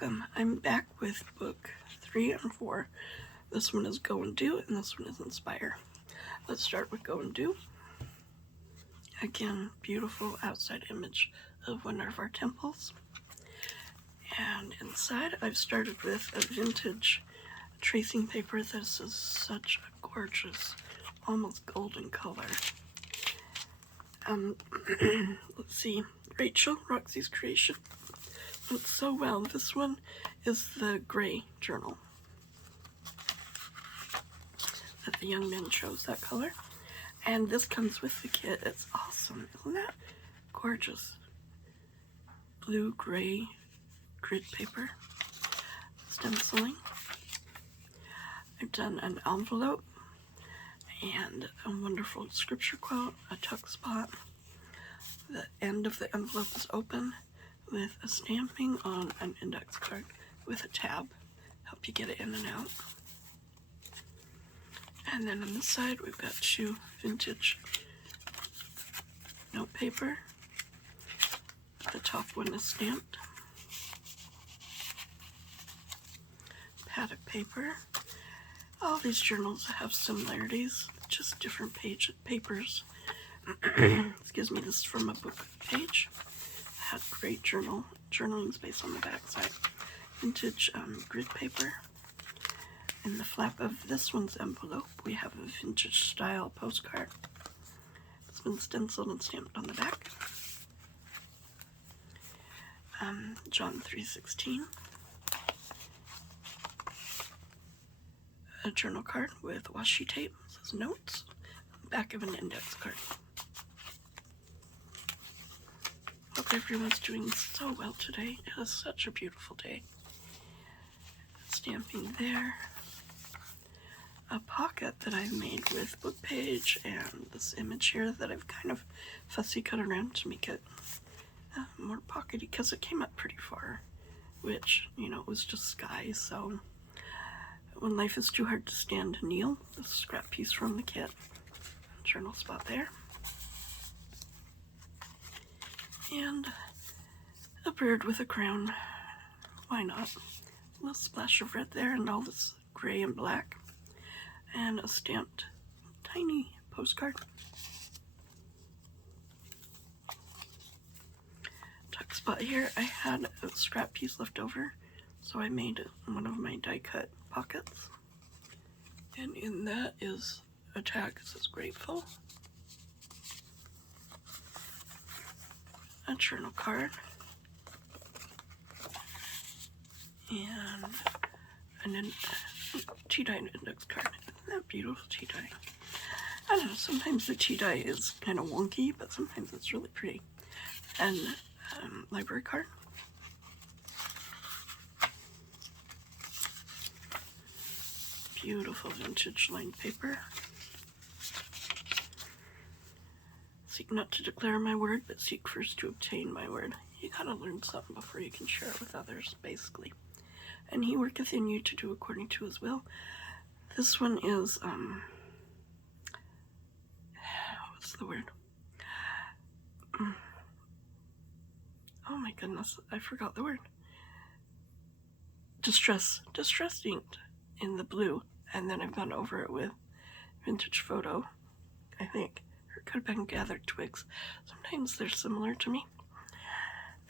Welcome. I'm back with book 3 and 4. This one is Go and Do, and this one is Inspire. Let's start with Go and Do. Again, beautiful outside image of one of our temples. And inside, I've started with a vintage tracing paper. This is such a gorgeous, almost golden color. Let's see, Rachel, Roxy's creation. It's so well. This one is the gray journal that the young men chose, that color. And this comes with the kit. It's awesome. Isn't that gorgeous? Blue-gray grid paper. Stenciling. I've done an envelope and a wonderful scripture quote, a tuck spot. The end of the envelope is open with a stamping on an index card with a tab. Help you get it in and out. And then on this side, we've got 2 vintage note paper. The top one is stamped. Pad of paper. All these journals have similarities, just different papers. Excuse me, this is from a book page. Had great journaling space on the back side. Vintage grid paper. In the flap of this one's envelope, we have a vintage style postcard. It's been stenciled and stamped on the back. John 3:16. A journal card with washi tape. It says notes. Back of an index card. Hope everyone's doing so well today. It is such a beautiful day. Stamping there. A pocket that I've made with book page and this image here that I've kind of fussy cut around to make it more pockety because it came up pretty far, which, it was just sky. So when life is too hard to stand and kneel, this scrap piece from the kit. Journal spot there. And a bird with a crown. Why not? A little splash of red there and all this gray and black. And a stamped tiny postcard. Tuck spot here. I had a scrap piece left over, so I made one of my die cut pockets. And in that is a tag that says grateful. A journal card. And an tea-dye index card. Isn't that beautiful tea-dye? I don't know, sometimes the tea-dye is kind of wonky, but sometimes it's really pretty. And library card. Beautiful vintage lined paper. Seek not to declare my word, but seek first to obtain my word. You gotta learn something before you can share it with others, basically. And he worketh in you to do according to his will. This one is, what's the word? Oh my goodness, I forgot the word. Distress inked in the blue. And then I've gone over it with vintage photo, I think. Or it could have been gathered twigs. Sometimes they're similar to me.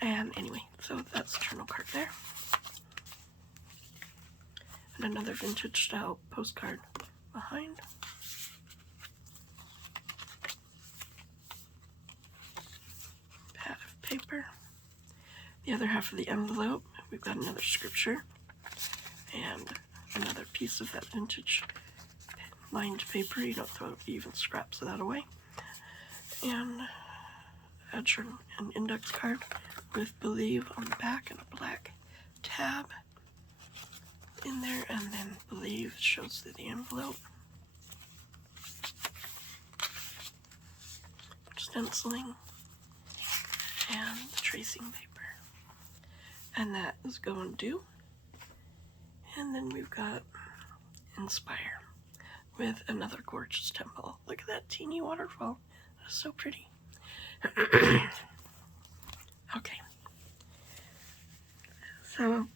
And anyway, so that's journal card there. And another vintage style postcard behind. Pad of paper. The other half of the envelope, we've got another scripture. And another piece of that vintage lined paper. You don't throw even scraps of that away. And an index card with believe on the back and a black tab in there, and then believe shows through the envelope. Stenciling and the tracing paper. And that is Go and Do. And then we've got Inspire with another gorgeous temple. Look at that teeny waterfall. That's so pretty. Okay. So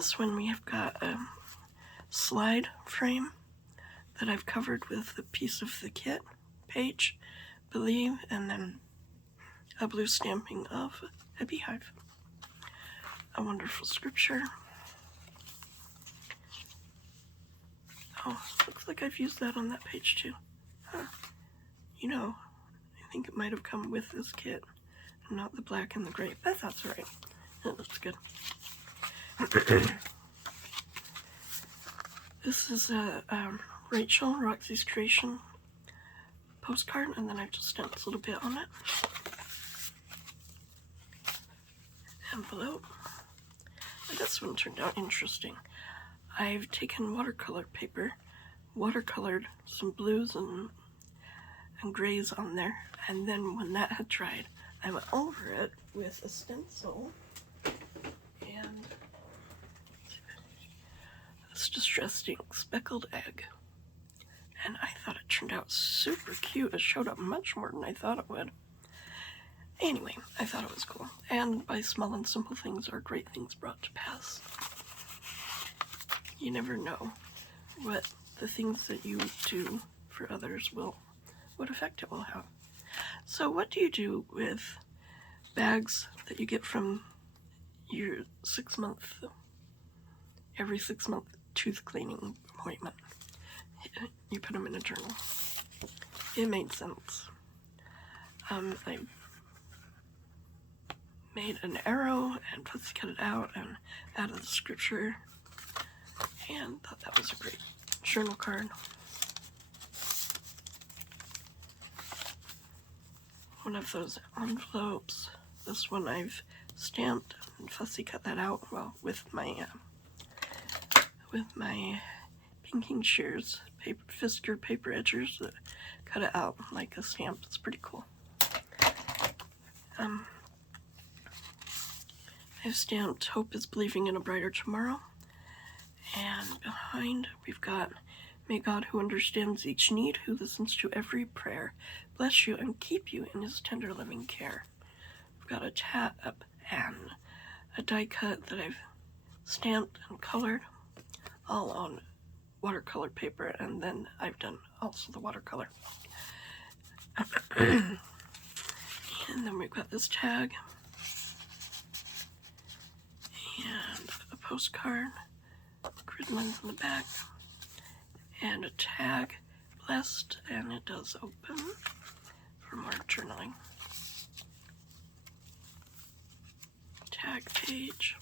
this one we have got a slide frame that I've covered with a piece of the kit page, believe, and then a blue stamping of a beehive. A wonderful scripture. Oh, looks like I've used that on that page too. Huh. You know, I think it might have come with this kit, and not the black and the gray, but that's alright. It looks good. This is a Rachel, Roxy's Creation postcard, and then I've just stamped a little bit on it. Envelope. This one turned out interesting. I've taken watercolor paper, watercolored some blues and grays on there, and then when that had dried, I went over it with a stencil and this distressing speckled egg. And I thought it turned out super cute. It showed up much more than I thought it would. Anyway, I thought it was cool. And by small and simple things are great things brought to pass. You never know what the things that you do for others what effect it will have. So what do you do with bags that you get from your every 6 month tooth cleaning appointment? You put them in a journal. It made sense. I made an arrow and let's cut it out and added the scripture and thought that was a great journal card. One of those envelopes. This one I've stamped and fussy cut that out, well, with my pinking shears, Fisker paper edgers that cut it out like a stamp. It's pretty cool. I've stamped Hope is Believing in a Brighter Tomorrow. And behind we've got May God, who understands each need, who listens to every prayer, bless you and keep you in his tender loving care. We've got a tab and a die cut that I've stamped and colored, all on watercolor paper, and then I've done also the watercolor. And then we've got this tag and a postcard, grid lines on the back, and a tag, blessed, and it does open for more journaling. Tag page.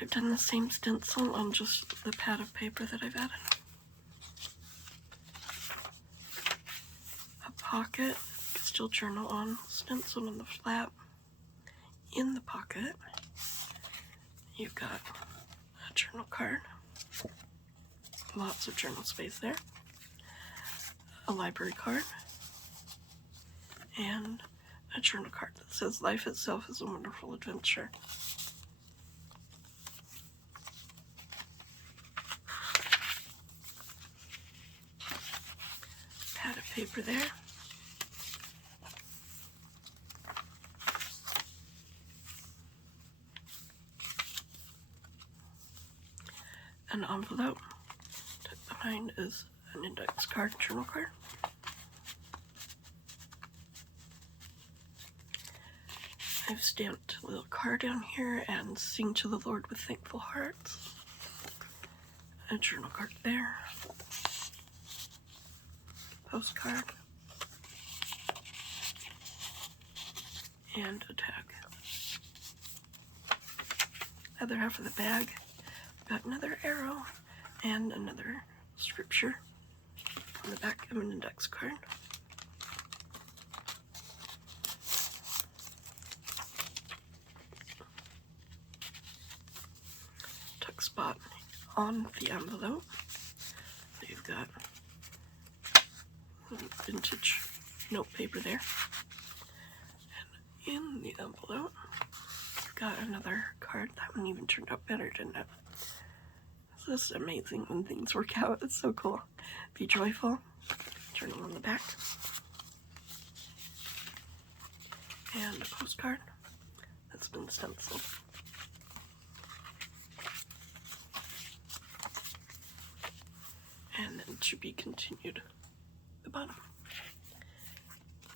I've done the same stencil on just the pad of paper that I've added. A pocket, you can still journal on, stencil on the flap. In the pocket, you've got a journal card, lots of journal space there, a library card, and a journal card that says life itself is a wonderful adventure. Pad of paper there. An envelope. Tucked behind is an index card, journal card. I've stamped a little card down here and sing to the Lord with thankful hearts. A journal card there. Postcard. And a tag. Other half of the bag. Got another arrow and another scripture on the back of an index card. Tuck spot on the envelope. You've got vintage note paper there. And in the envelope, you've got another card. That one even turned out better, didn't it? This is amazing when things work out. It's so cool. Be joyful. Journal on the back. And a postcard has been stenciled. And then to be continued, the bottom.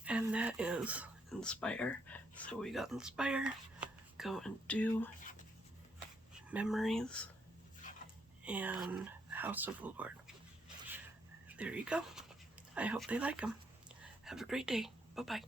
And that is Inspire. So we got Inspire, Go and Do, Memories, and House of the Lord. There you go. I hope they like them. Have a great day. Bye-bye.